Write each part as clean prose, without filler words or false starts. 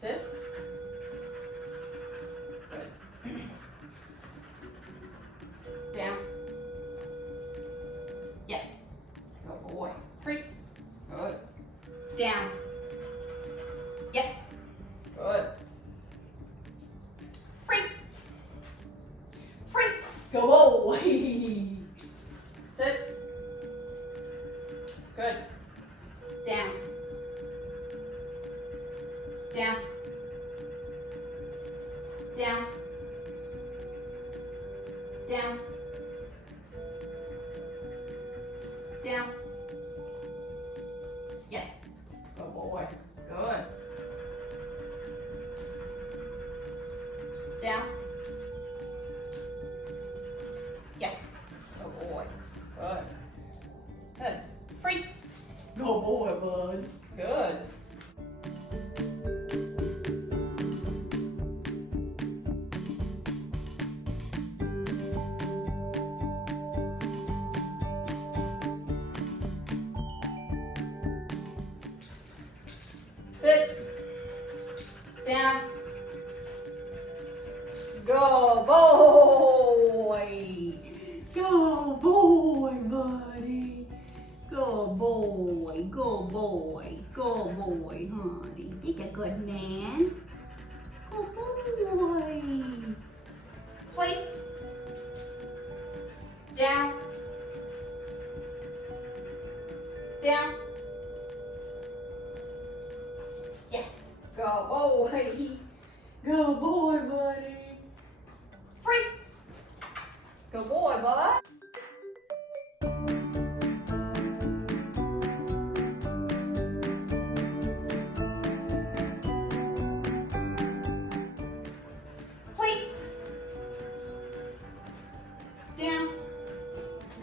Sit. Good. Down. Yes. Good boy. Free. Good. Down. Yes. Good. Free. Free. Go boy. Sit. Good. Down. Down. Down. Down. Down. Yes. Good boy. Good. Down. Yes. Good boy. Good. Good. Free. Good boy, bud. Good. Sit. Down. Go boy. Go boy, buddy. Go boy. Go boy. Go boy, honey. Be a good man. Go boy. Place. Down. Down. Yes. Go boy. Go boy, buddy. Free. Go boy, bud. Place. Down.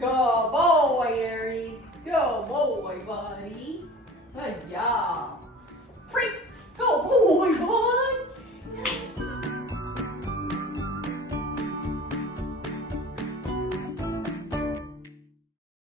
Go boy, Aries. Go boy, buddy. Good job.